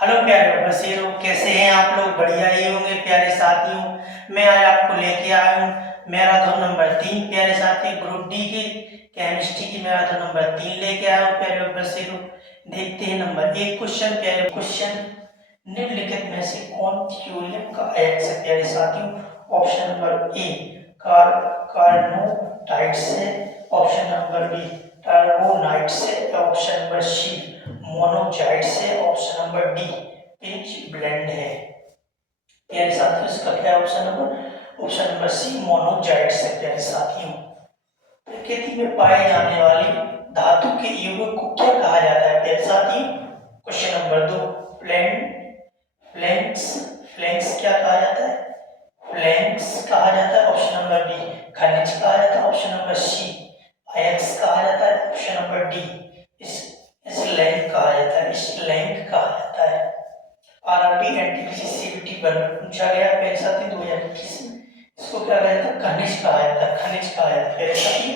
Hello प्यारे बसेरो, कैसे हैं आप लोग? बढ़िया ही होंगे प्यारे साथियों। मैं आज आपको लेके आया हूँ मैराथन नंबर 3 प्यारे साथी, ग्रुप डी की केमिस्ट्री की मैराथन नंबर 3 लेके आया हूँ प्यारे बसेरो। देखते हैं नंबर 1 क्वेश्चन। प्यारे क्वेश्चन, निम्नलिखित में से कौन थ्योरियम का अयस्क है प्यारे साथियों? ऑप्शन नंबर ए कार्नोटाइट से, ऑप्शन नंबर बी टर्बोनाइट से, ऑप्शन नंबर सी मोनोजाइट से, option number D pitchblende है। प्यारे साथियों, इसका क्या option number? Option number C monazite से। प्यारे साथियों, प्रकृति में पाए जाने वाली धातु के युग्म को क्या कहा जाता है प्यारे साथियों? क्वेश्चन नंबर 2, फ्लैंक्स फ्लैंक्स क्या कहा जाता है? फ्लैंक्स कहा जाता है। ऑप्शन नंबर बी खनिज कहा जाता है। ऑप्शन नंबर सी अयस्क कहा जाता है। ऑप्शन नंबर डी इस लैंक कहा जाता है। इस लैंक कहा जाता है। आरआरबी एनटीपीसी सीबीटी पर पूछा गया पहले साथी 2021 में। इसको क्या कहा जाता है? खनिज कहा जाता है। खनिज कहा जाता है पहले साथी।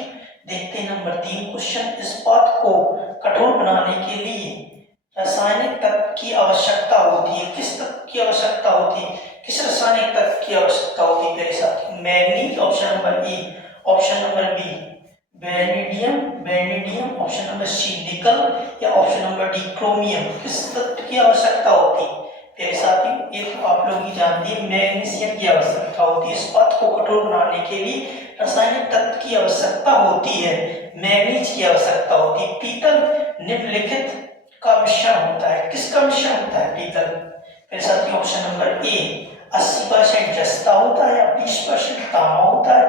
देखते हैं नंबर 3 क्वेश्चन, इस्पात को कठोर बनाने के लिए रासायनिक तत्व की आवश्यकता होती है। किस तत्व की आवश्यकता होती है? किस रासायनिक तत्व की आवश्यकता होती है मेरे साथी? Manganese, option number A, option number B vanadium, option number C nickel, या ऑप्शन नंबर डी क्रोमियम। किस तत्व की आवश्यकता होती है मेरे साथी? ये तो आप लोग ही जानते हैं, मैग्नीशियम की आवश्यकता होती है। इस्पात को कठोर बनाने के लिए रासायनिक तत्व की आवश्यकता होती है, मैग्नीज की आवश्यकता होती है। पीतल निम्नलिखित का मिश्रण होता है। किसका मिश्रण होता है पीतल? मेरे साथ ऑप्शन नंबर ए 80% जस्ता होता है या 20% तांबा होता है।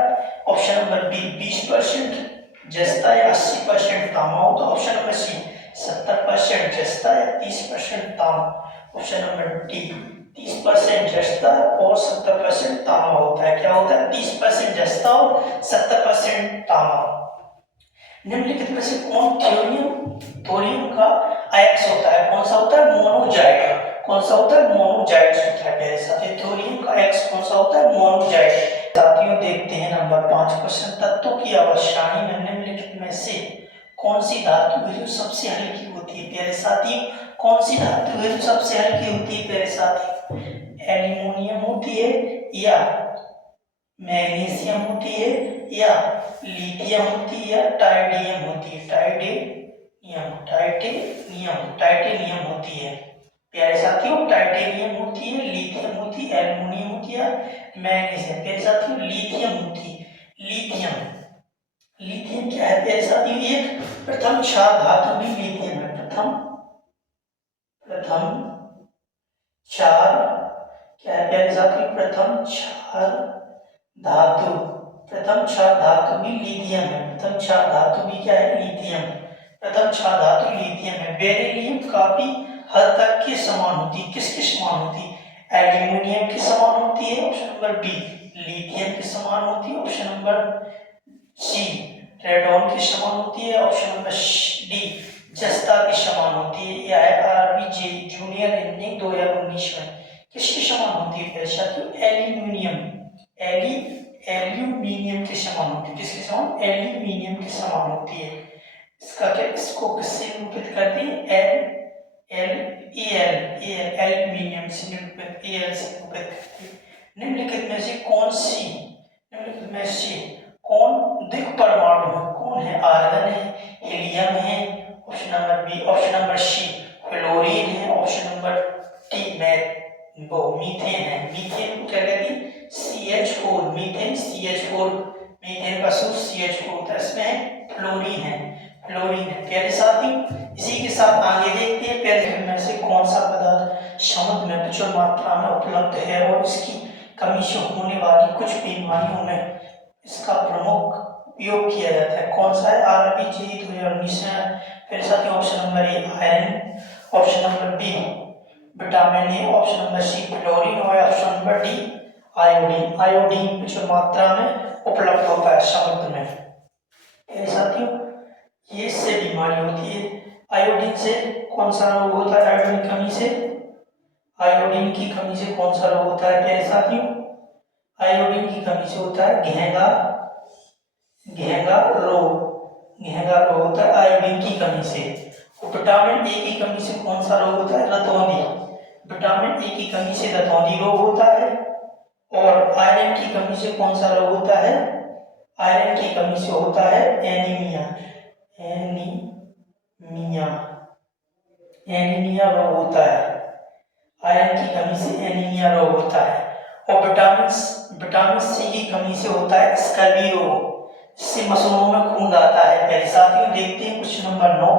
ऑप्शन नंबर बी 20% जस्ता या 80% तांबा होता है। ऑप्शन नंबर सी 70% जस्ता या 30% तांबा। ऑप्शन नंबर डी 30% जस्ता और 70% तांबा होता है। क्या होता है? 30% जस्ता और 70% तांबा। निम्नलिखित में से कौन थोरियम का अयस्क होता है? कौन सा होता है? मोनोजाइट। कौन सा होता है? मोनोजाइट होता है मेरे साथी। थोरियम का अयस्क कौन सा होता है? मोनोजाइट। साथियों, देखते हैं नंबर 5 क्वेश्चन, तत्वों की आवर्त में निम्नलिखित में से कौन सी धातु है जो सबसे हल्की होती है प्यारे साथी? कौन सी धातु है जो सबसे हल्की होती है प्यारे साथी? एल्युमिनियम होती है, या मैग्नीशियम होती है, या लिथियम होती है, या टाइटेनियम होती है? टाइटेनियम होती है प्यारे साथियों। टाइटेनियम होती है, लिथियम होती है, एल्युमिनियम होती है, मैग्नीशियम। प्यारे साथियों, लिथियम होती है। लिथियम क्या है प्यारे साथियों? एक प्रथम क्षार धातु भी लिथियम है। प्रथम क्षार क्या है प्यारे साथियों? प्रथम क्षार धातु। प्रथम क्षार धातु भी लिथियम है। प्रथम क्षार धातु भी क्या है? लिथियम। प्रथम क्षार धातु लिथियम है। बेरिलियम काफी हद तक के समान होती है। किसके समान होती है? एल्यूमिनियम के समान होती है। ऑप्शन नंबर बी लिथियम के समान होती है। ऑप्शन नंबर सी रेडॉन के समान होती है। ऑप्शन नंबर डी जस्ता के समान होती है। यह है आरआरबी जे जूनियर इंजीनियरिंग 2019 में। किसके समान होती है साथियों? एल्यूमिनियम के समान होती है। किसके समान? एल्यूमिनियम के समान होती है। इसका क्या, इसको किससे निरूपित करते हैं? एल्यूमिनियम से निरूपित, एल से निरूपित करते हैं। निम्नलिखित में से कौन द्विक परमाणु है? कौन है? आर्गन है, हीलियम है, option number B, option number C fluorine है, ऑप्शन नंबर डी मीथेन है। मीथेन को क्या कहते हैं? CH4। मीथेन CH4, मीथेन का सूत्र CH4 होता है। इसमें फ्लोरीन है। प्यारे साथियों, इसी के साथ आगे देखते हैं प्यारे में से कौन सा पदार्थ समुद्र में प्रचुर मात्रा में उपलब्ध है और इसकी कमी से होने वाली कुछ बीमारियों में इसका प्रमुख उपयोग किया जाता है। कौन सा है? आरआरबी जेईई 2019 में। फिर साथियों, option number A iron, option number B vitamin A, option number C chlorine, और option number D iodine. Iodine प्रचुर मात्रा में उपलब्ध होता है समुद्र में। फिर साथियों, ये इससे बीमारी होती है। आयोडीन से कौन सा रोग होता है? आयोडीन की कमी से, आयोडीन की कमी से कौन सा रोग होता है प्यारे साथियों? आयोडीन की कमी से होता है घेंगा रोग होता है आयोडीन की कमी से। विटामिन ए की कमी से कौन सा रोग होता है? विटामिन ए की कमी से दतौंधी रोग होता है। और आयरन की कमी से कौन सा रोग होता है? आयरन की कमी से होता है एनीमिया। एनीमिया एनीमिया रोग होता है। आयरन की कमी से एनीमिया रोग होता है। और विटामिन सी की कमी से होता है स्कर्वी रोग, जिससे मसूड़ों में खून आता है। पहले साथियों देखते हैं क्वेश्चन नंबर 9।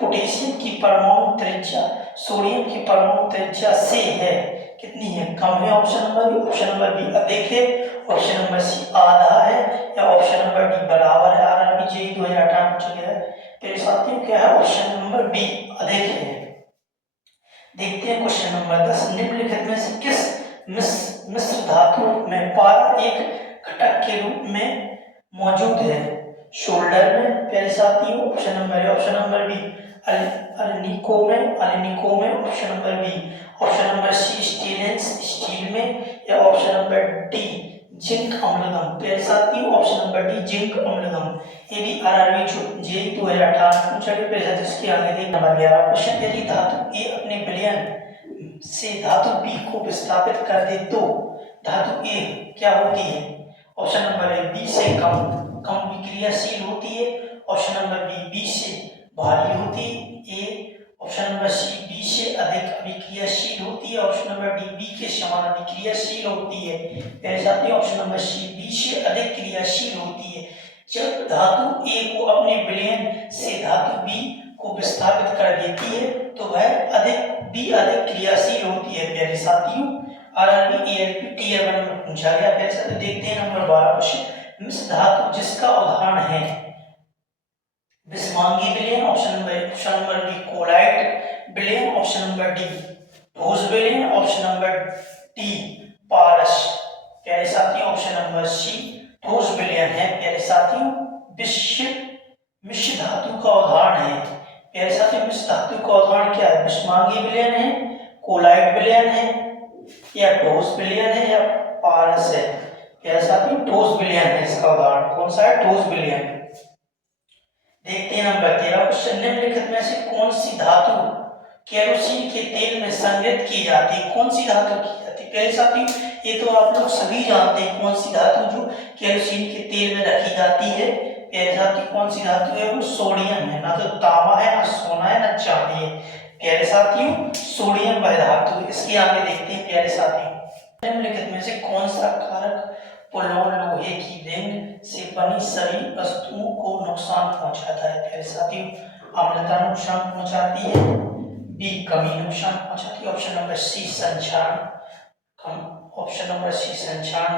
पोटेशियम की परमाणु त्रिज्या सोडियम की परमाणु त्रिज्या से है, कितनी है? कम है option number B. Option number B अधिक है। ऑप्शन नंबर सी आधा है। या ऑप्शन नंबर डी बराबर है। आरआरबी जेईई 2018 पूछा गया है। तो साथियों क्या है? ऑप्शन नंबर बी अधिक है। देखते हैं क्वेश्चन नंबर 10। निम्नलिखित में से किस मिश्र धातु में पारा एक घटक के रूप में मौजूद है? शोल्डर में प्यारे साथियों ऑप्शन नंबर बी अल्निको में option number B. Option number C steel में। या option number D zinc amalgam. प्यारे साथियों option number D zinc amalgam. ये भी आरआरबी जेईई 2018 पूछा गया। फिर इसके आगे देख नंबर 11 क्वेश्चन। यदि धातु ए अपने विलयन से धातु बी को विस्थापित कर दे तो धातु ए क्या होती है? ऑप्शन नंबर ए बी से कम विक्रियाशील होती है। ऑप्शन नंबर बी से भारी होती है। ऑप्शन नंबर सी बी से अधिक अभिक्रियाशील होती है। ऑप्शन नंबर डी बी के समान अभिक्रियाशील होती है। मेरे साथियों ऑप्शन नंबर सी बी से अधिक क्रियाशील होती है। जब धातु ए को अपने विलयन से धातु बी को विस्थापित कर देती है तो वह अधिक क्रियाशील होती है। प्यारे साथियों आरआरबी एएलपी टीयर 1 में पूछा गया। प्यारे साथियों देखते हैं नंबर 12 क्वेश्चन। मिश्र धातु जिसका उदाहरण है विसमांगी विलयन। ऑप्शन नंबर बी कोलाइट विलयन। ऑप्शन नंबर डी ठोस विलयन। ऑप्शन नंबर डी पारस। प्यारे साथियों ऑप्शन नंबर सी ठोस विलयन है। प्यारे साथियों मिश्र धातु का उदाहरण है। प्यारे साथियों मिश्र धातु का उदाहरण क्या है? विसमांगी विलयन है, कोलाइट विलयन है, या ठोस विलयन है, या पारस है। प्यारे साथियों ठोस विलयन है इसका उदाहरण। कौन सा है? ठोस विलयन। देखते हैं नंबर 13 क्वेश्चन। निम्नलिखित में से कौन सी धातु केरोसिन के तेल में संग्रहित की जाती है? कौन सी धातु की जाती है? प्यारे साथियों ये तो आप लोग सभी जानते हैं कौन सी धातु जो केरोसिन के तेल में रखी जाती है। प्यारे साथियों कौन सी धातु है? वो सोडियम है। ना तो तांबा है, ना सोना है, ना चांदी है। प्यारे साथियों सोडियम वह धातु है। इसके आगे देखते हैं प्यारे साथियों निम्नलिखित में से कौन सा कारक पोलॉन लोहे की रिंग से बनी सभी वस्तुओं को नुकसान पहुंचाता है? प्यारे साथियों अम्लता नुकसान पहुंचाती है, बी कमी नुकसान पहुंचाती है, ऑप्शन नंबर सी संक्षारण ऑप्शन नंबर सी संक्षारण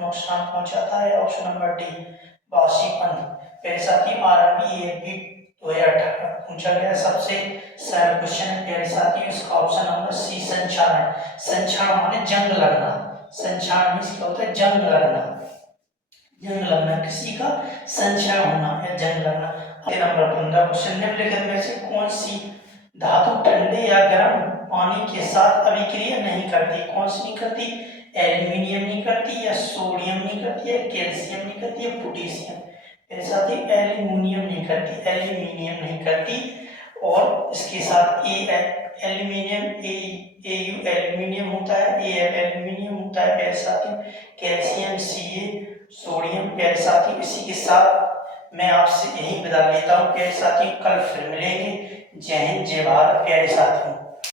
नुकसान पहुंचाता है, ऑप्शन नंबर डी बासीपन। प्यारे साथियों आरआरबी एएलपी 2018 पूछा गया सबसे सरल क्वेश्चन है। प्यारे साथियों इसका ऑप्शन नंबर सी संक्षारण। संक्षारण माने जंग लगना। संक्षारण मीन्स क्या होता है? जंग लगना किसी का संक्षारण होना या जंग लगना। Number 15 question. निम्नलिखित में से कौन सी धातु ठंडे या गर्म पानी के साथ अभिक्रिया नहीं करती? कौन सी नहीं करती? एल्यूमिनियम नहीं करती, या सोडियम नहीं करती, या कैल्शियम नहीं करती, या पोटेशियम। साथ ही एल्यूमिनियम नहीं करती। और इसके साथ एल्यूमिनियम एल्यूमिनियम होता है, एल्यूमिनियम होता है। प्यारे साथियों कैल्शियम Ca सोडियम। प्यारे साथियों इसी के साथ मैं आपसे यही विदा लेता हूँ। प्यारे साथियों कल फिर मिलेंगे। जय हिंद जय भारत प्यारे साथियों।